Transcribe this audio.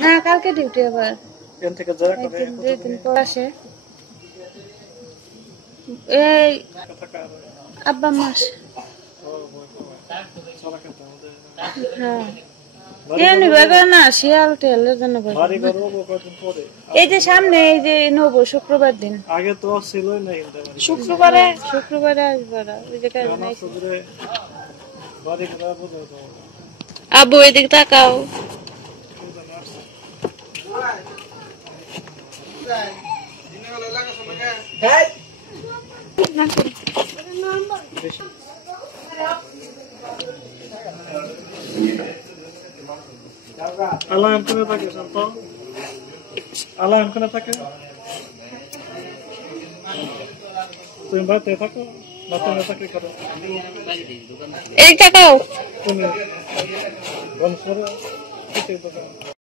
না কালকে ডিউটি আবার এখান থেকে যারা করে দুই দিন পর আসে এই আব্বা মাস হ্যাঁ এমনি বেগা না শিয়াল টেলের জন্য এই যে সামনে এই যে নব শুক্রবার দিন আগে তো ছিলই না শুক্রবারে আসবো ওই যে আব্বু এদিকে তাকাও alarm kena pakai contoh alarm kena pakai tuh yang bate pakai bate nggak pakai kado এদিকে তাকাও ini bonus berapa itu